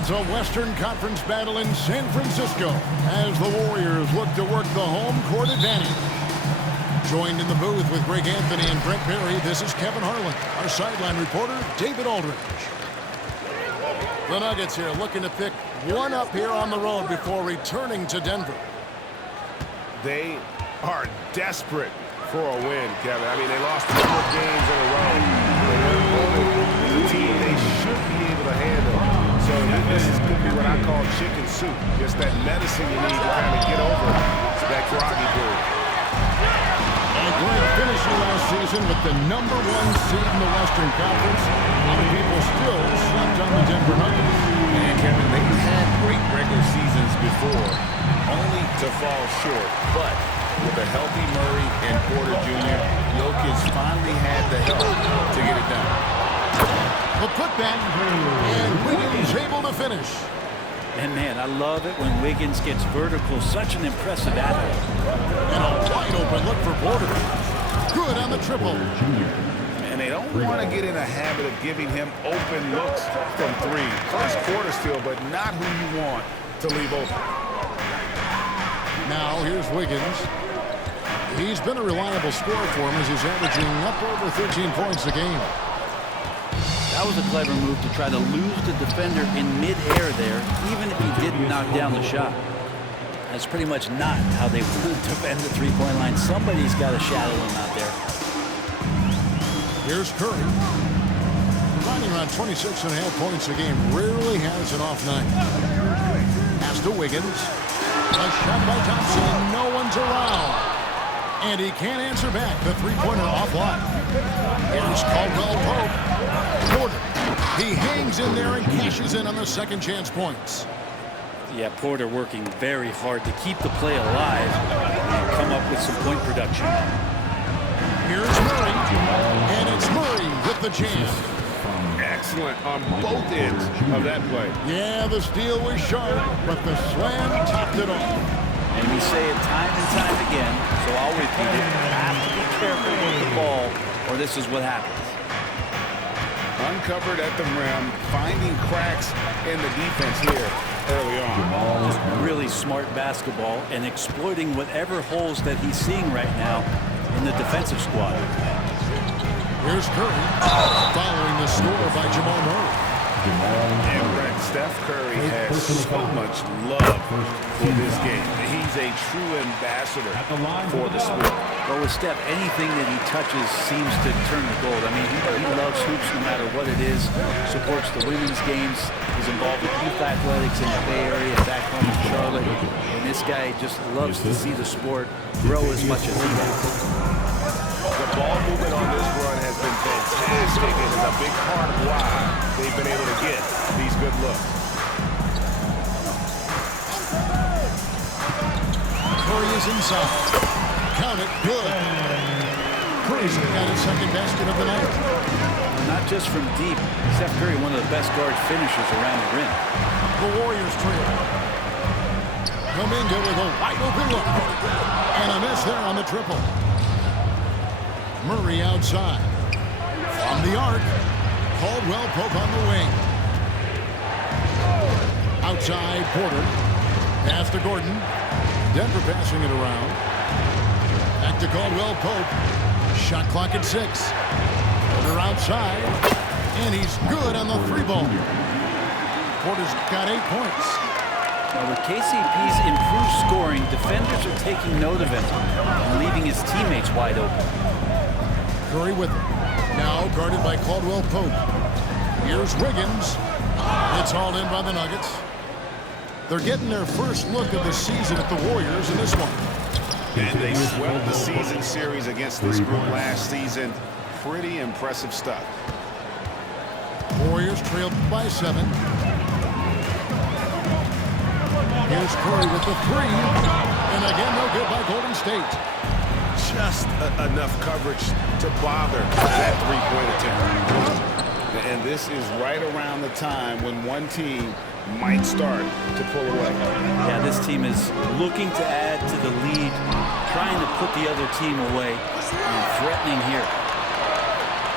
It's a Western Conference battle in San Francisco as the Warriors look to work the home court advantage. Joined in the booth with Greg Anthony and Brent Barry, this is Kevin Harlan. Our sideline reporter, David Aldridge. The Nuggets here looking to pick one up here on the road before returning to Denver. They are desperate for a win, Kevin. I mean, they lost 2 games in a row. Their opponent is a team they should be able to handle. So this could be what I call chicken soup. Just that medicine you need to kind of get over that groggy period. A great finishing last season with the #1 seed in the Western Conference. A lot of people still slept on the Denver Nuggets. And Kevin, they've had great regular seasons before, only to fall short. But with a healthy Murray and Porter Jr., Jokic finally had the help to get it done. The putback, and Wiggins able to finish. And man, I love it when Wiggins gets vertical. Such an impressive athlete. And a wide open look for Porter. Good on the triple. And they don't want to get in a habit of giving him open looks from 3. First quarter still, but not who you want to leave open. Now here's Wiggins. He's been a reliable scorer for him as he's averaging up over 13 points a game. That was a clever move to try to lose the defender in midair there, even if he didn't knock down the shot. That's pretty much not how they would defend the three-point line. Somebody's got to shadow him out there. Here's Curry. Providing around 26.5 points a game. Rarely has an off night. Pass to Wiggins. A shot by Thompson, and no one's around. And he can't answer back. The three-pointer offline. Here's Caldwell Pope. Porter. He hangs in there and cashes in on the second chance points. Yeah, Porter working very hard to keep the play alive and come up with some point production. Here's Murray. And it's Murray with the jam. Excellent on both ends of that play. Yeah, the steal was sharp, but the slam topped it off. And we say it time and time again, so I'll repeat it. You have to be careful with the ball, or this is what happens. Uncovered at the rim, finding cracks in the defense here early on. Just really smart basketball and exploiting whatever holes that he's seeing right now in the defensive squad. Here's Curry, following the score by Jamal Murray. And Brett, Steph Curry has so much love for this game. He's a true ambassador for the sport. Well, with Steph, anything that he touches seems to turn to gold. I mean, he loves hoops no matter what it is. Supports the women's games. He's involved with youth athletics in the Bay Area, back home in Charlotte. And this guy just loves to see the sport grow as much as he has. The ball movement on this run has been fantastic and is a big part of why they've been able to get these good looks. Curry is inside. Count it. Good. Curry's got his second basket of the night. Not just from deep. Steph Curry, one of the best guard finishers around the rim. The Warriors trail. Kuminga with a wide open look. And a miss there on the triple. Murray outside. From the arc. Caldwell Pope on the wing. Outside Porter. Pass to Gordon. Denver passing it around. Back to Caldwell Pope. Shot clock at 6. Porter outside. And he's good on the 3-ball. Porter's got 8 points. Now, with KCP's improved scoring, defenders are taking note of him and leaving his teammates wide open. Curry with it. Now guarded by Caldwell Pope. Here's Wiggins. It's hauled in by the Nuggets. They're getting their first look of the season at the Warriors in this one. And they swept the season series against this group last season. Pretty impressive stuff. Warriors trailed by 7. Here's Curry with the 3. And again, no good by Golden State. Just enough coverage to bother that three-point attempt. And this is right around the time when one team might start to pull away. Yeah, this team is looking to add to the lead, trying to put the other team away, and threatening here.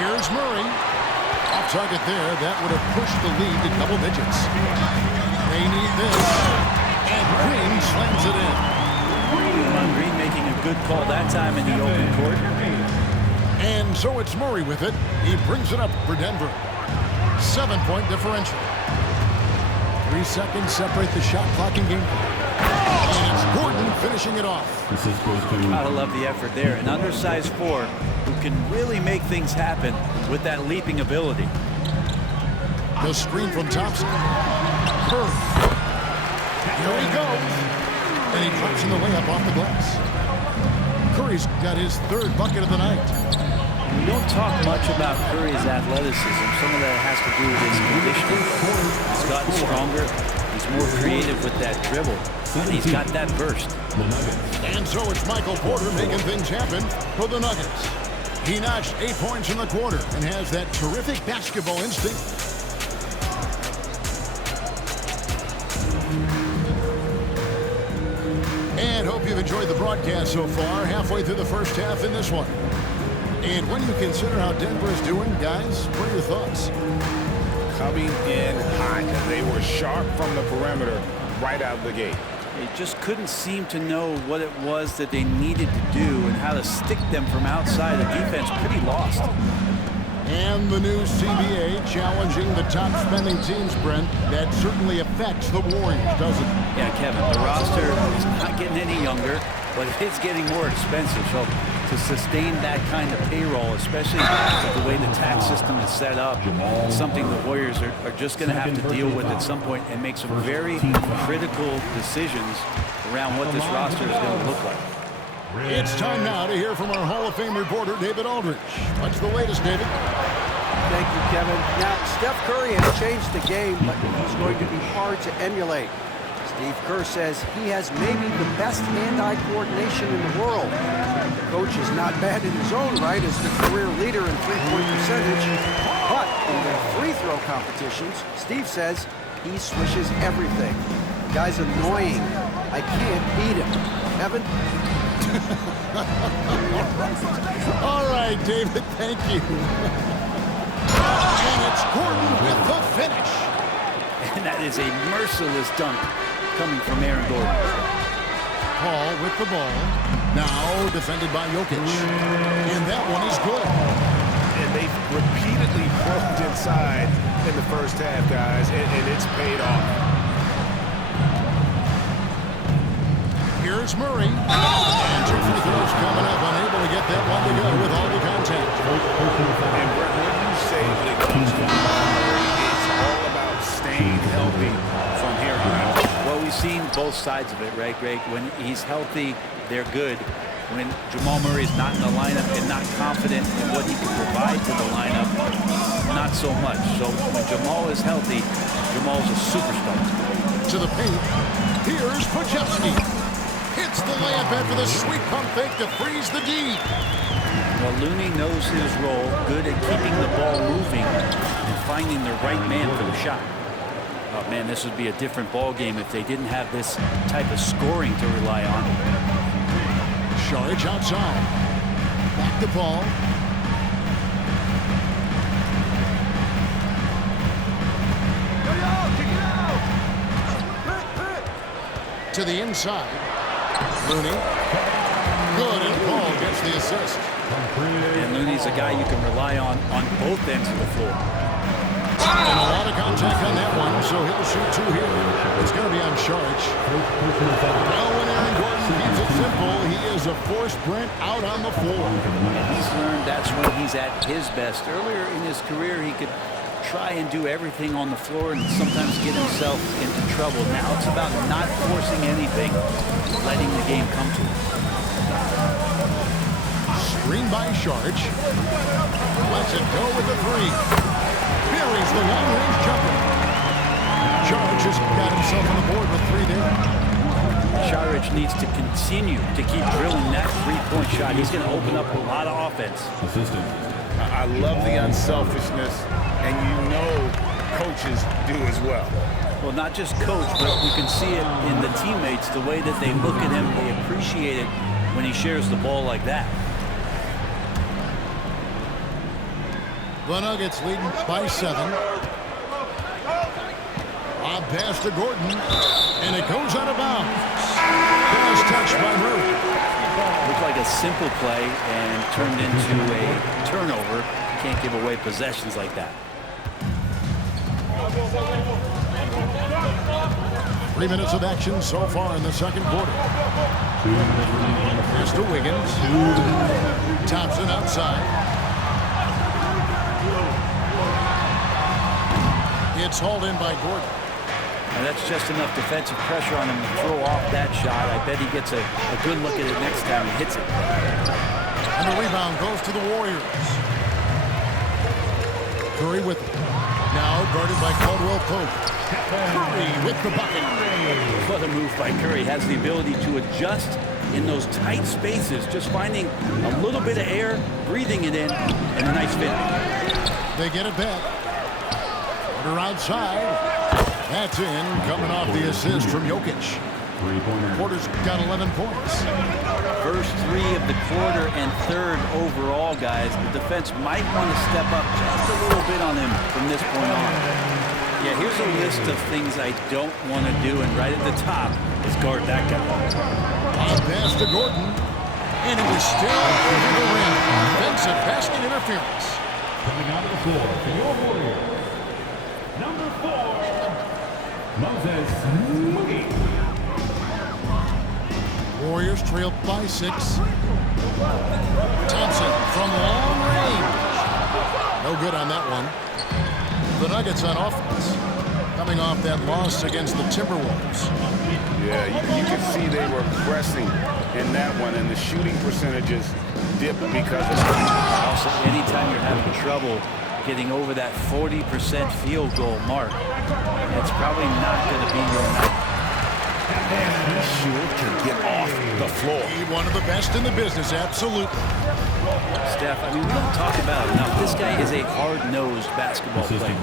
Here's Murray. Off target there. That would have pushed the lead to double digits. good call that time in the open court. And so it's Murray with it. He brings it up for Denver. 7-point differential. 3 seconds separate the shot clock in game. And it's Gordon finishing it off. Gotta love the effort there. An undersized 4 who can really make things happen with that leaping ability. The screen from Thompson. Curry. Here he goes. And he drops in the layup off the glass. Curry's got his 3rd bucket of the night. We don't talk much about Curry's athleticism. Some of that has to do with his conditioning. He's gotten stronger. He's more creative with that dribble. And he's got that burst. And so it's Michael Porter making things happen for the Nuggets. He notched 8 points in the quarter and has that terrific basketball instinct. And hope you've enjoyed the broadcast so far, halfway through the first half in this one. And when you consider how Denver is doing, guys, what are your thoughts? Coming in hot. They were sharp from the perimeter right out of the gate. They just couldn't seem to know what it was that they needed to do and how to stick them from outside. The defense pretty lost. And the new CBA challenging the top spending teams, Brent. That certainly affects the Warriors, doesn't it? Yeah, Kevin, the roster is not getting any younger, but it's getting more expensive. So to sustain that kind of payroll, especially with the way the tax system is set up, it's something the Warriors are just going to have to deal with at some point and make some very critical decisions around what this roster is going to look like. It's time now to hear from our Hall of Fame reporter, David Aldridge. What's the latest, David? Thank you, Kevin. Now, Steph Curry has changed the game, but he's going to be hard to emulate. Steve Kerr says he has maybe the best hand-eye coordination in the world. The coach is not bad in his own right as the career leader in three-point percentage, but in the free throw competitions, Steve says he swishes everything. The guy's annoying. I can't beat him. Evan? All right, David, thank you. And it's Gordon with the finish. And that is a merciless dunk coming from Aaron Gordon. Paul with the ball. Now defended by Jokic. And that one is good. And they've repeatedly broke inside in the first half, guys, and it's paid off. Here's Murray. And 2 free throws coming up. Unable to get that one to go with all the contact. And Brett, when you say when it comes to Murray, it's all about staying healthy from here on out. Well, we've seen both sides of it, right, Greg? When he's healthy, they're good. When Jamal Murray is not in the lineup and not confident in what he can provide to the lineup, not so much. So when Jamal is healthy, Jamal's a superstar. To the paint. Here's Podziemski. Hits the layup after the sweet pump fake to freeze the D. Well, Looney knows his role, good at keeping the ball moving and finding the right man for the shot. Oh, man, this would be a different ball game if they didn't have this type of scoring to rely on. Saric outside. Back to Paul. To the inside. Looney. Good, and Paul gets the assist. And Looney's a guy you can rely on both ends of the floor. And a lot of contact on that one, so he'll shoot 2 here. It's going to be on Saric. Well, when Aaron Gordon keeps it simple, he is a force Brent out on the floor. And he's learned that's when he's at his best. Earlier in his career, he could try and do everything on the floor and sometimes get himself into trouble. Now it's about not forcing anything, letting the game come to him. Screen by Saric. Lets it go with the 3. Buries the long-range jumper. Saric has got himself on the board with 3 there. Saric needs to continue to keep drilling that three-point shot. He's going to open up a lot of offense. I love the unselfishness, and you know coaches do as well. Well, not just coach, but you can see it in the teammates, the way that they look at him. They appreciate it when he shares the ball like that. The Nuggets leading by 7. Lob pass to Gordon, and it goes out of bounds. Pass touched by Murray. Looked like a simple play and turned into a turnover. Can't give away possessions like that. 3 minutes of action so far in the second quarter. Pass to Wiggins. Thompson outside. It's hauled in by Gordon. And that's just enough defensive pressure on him to throw off that shot. I bet he gets a good look at it next time he hits it. And the rebound goes to the Warriors. Curry with it. Now guarded by Caldwell Pope. Curry with the bucket. What a move by Curry. Has the ability to adjust in those tight spaces, just finding a little bit of air, breathing it in, and a nice finish. They get it back. Porter outside. That's in, coming off the assist from Jokic. Porter's got 11 points. First three of the quarter and third overall, guys. The defense might want to step up just a little bit on him from this point on. Yeah, here's a list of things I don't want to do, and right at the top is guard that guy. Pass to Gordon, and it was still over the rim. Offensive basket interference. Coming out of the floor for your Warriors, number 4, Moses Moody. Warriors trail by 6. Thompson from long range. No good on that one. The Nuggets on offense, coming off that loss against the Timberwolves. Yeah, you can see they were pressing in that one, and the shooting percentages dipped because of that. Also, anytime you're having trouble getting over that 40% field goal mark, it's probably not going to be your night. And he sure can get off the floor. One of the best in the business, absolutely. Steph, I mean, we don't talk about it enough. This guy is a hard-nosed basketball player.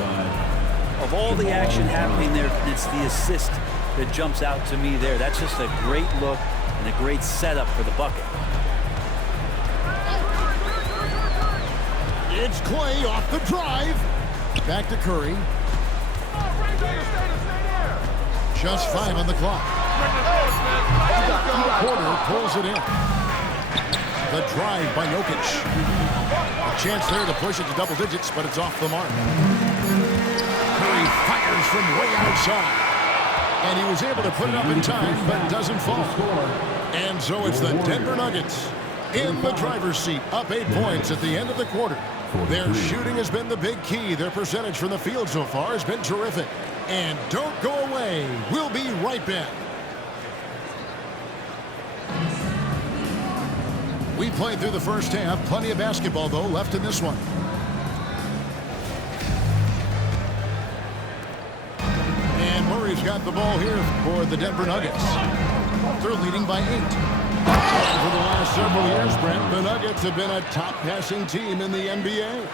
Of all the action happening there, it's the assist that jumps out to me there. That's just a great look and a great setup for the bucket. It's Clay off the drive. Back to Curry. Just 5 on the clock. Porter pulls it in. The drive by Jokic. A chance there to push it to double digits, but it's off the mark. Curry fires from way outside. And he was able to put it up in time, but doesn't fall. And so it's the Denver Nuggets in the driver's seat, up 8 points at the end of the quarter. Their shooting has been the big key. Their percentage from the field so far has been terrific. And don't go away. We'll be right back. We played through the first half. Plenty of basketball, though, left in this one. And Murray's got the ball here for the Denver Nuggets. They're leading by 8. For the last several years, Brent, the Nuggets have been a top passing team in the NBA.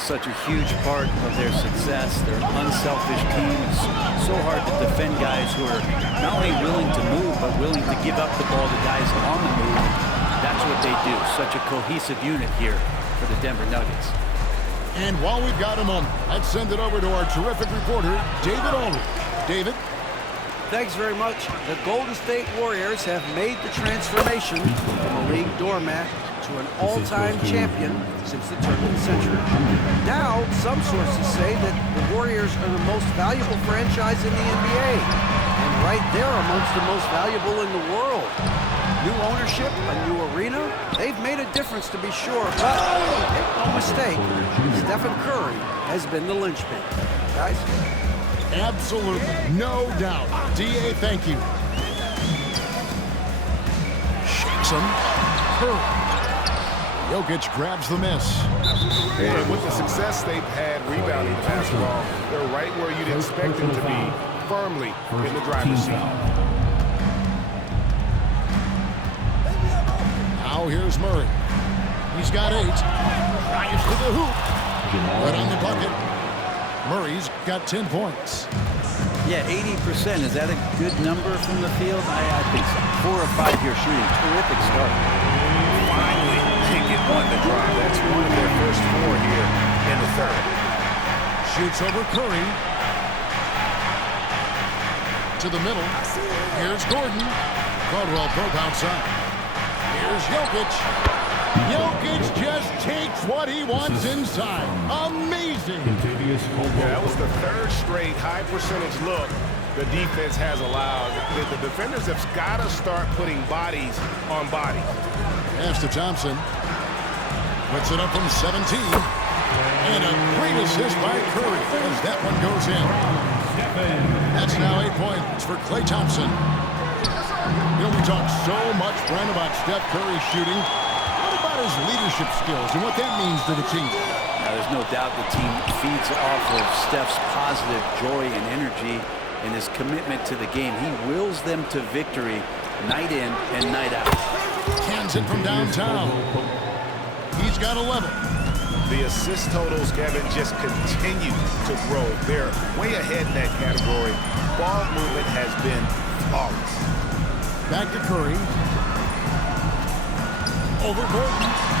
Such a huge part of their success. They're an unselfish team. It's so hard to defend guys who are not only willing to move, but willing to give up the ball to guys on the move. That's what they do. Such a cohesive unit here for the Denver Nuggets. And while we've got a moment, let's send it over to our terrific reporter, David Aldridge. David? Thanks very much. The Golden State Warriors have made the transformation from a league doormat to an all-time champion since the turn of the century. Now, some sources say that the Warriors are the most valuable franchise in the NBA. And right there amongst the most valuable in the world. New ownership, a new arena, they've made a difference to be sure. But make no mistake, Stephen Curry has been the linchpin. Guys? Absolutely, no doubt. D.A., thank you. Shakes him. Curry. Jokic grabs the miss. And with the success they've had rebounding the basketball, they're right where you'd expect them to be, firmly in the driver's seat. Now here's Murray. He's got 8. Drives to the hoop. But on the bucket. Murray's got 10 points. Yeah, 80%. Is that a good number from the field? I think so. 4 of 5 here shooting. Terrific start. Finally, they get one to drive. That's one of their first 4 here in the third. Shoots over Curry. to the middle. Here's Gordon. Caldwell Pope outside. Here's Jokic. Jokic just takes what he wants inside. Amazing. Contavious Caldwell. That was the third straight high percentage look the defense has allowed. The defenders have got to start putting bodies on bodies. Pass to Thompson. Puts it up from 17. And a great assist by Curry as that one goes in. That's now 8 points for Klay Thompson. You know, we talk so much, Brent, about Steph Curry shooting. What about his leadership skills and what that means to the team? Now, there's no doubt the team feeds off of Steph's positive joy and energy and his commitment to the game. He wills them to victory night in and night out. Cans it from downtown. He's got 11. The assist totals, Kevin, just continue to grow. They're way ahead in that category. Ball movement has been flawless. Back to Curry. Over Gordon.